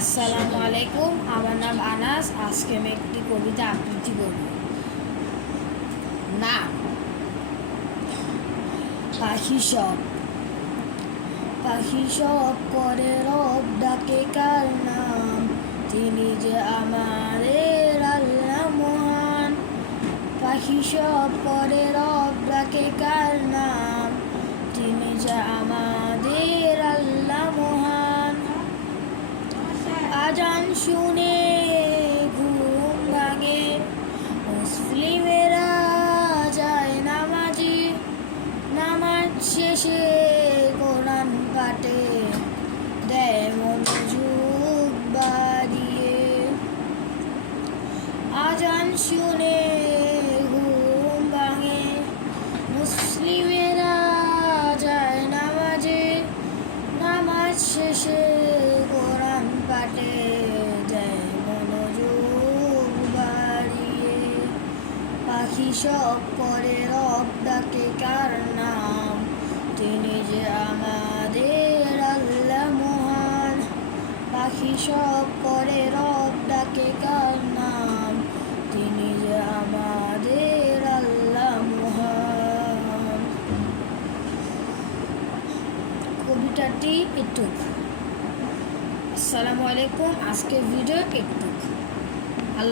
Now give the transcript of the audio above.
আসসালামু আলাইকুম। আমার নাম আনাস। আজকে আমি একটি কবিতা আবৃত্তি করব। না পাখি সব করে রব ডাকে কার নাম, তিনি যে আমাদের আল্লাহ মহান। পাখি সব করে রব ডাকে কার নাম, তিনি যে আমাদের আল্লাহ মহান। আজান শুনে ঘুম ভাঙে মুসলিমেরা, যায় নামাজি। নামাজ শেষে কোরআন পাঠে দেয় মনোযোগ বাড়িয়ে। আজান শুনে ঘুম ভাঙে মুসলিমেরা, যায় নামাজে। নামাজ শেষে কোরআন পাঠে দেয় মনোযোগ বাড়িয়ে। পাখি সব করে রব ডাকে কার নাম, তিনি যে আমাদের আল্লাহ মহান। পাখি সব করে রব ডাকে কার নাম, তিনি যে আমাদের আল্লাহ মহান। কবিতাটি এটুক। আসসালামু আলাইকুম। আজকের ভিডিও এটুক।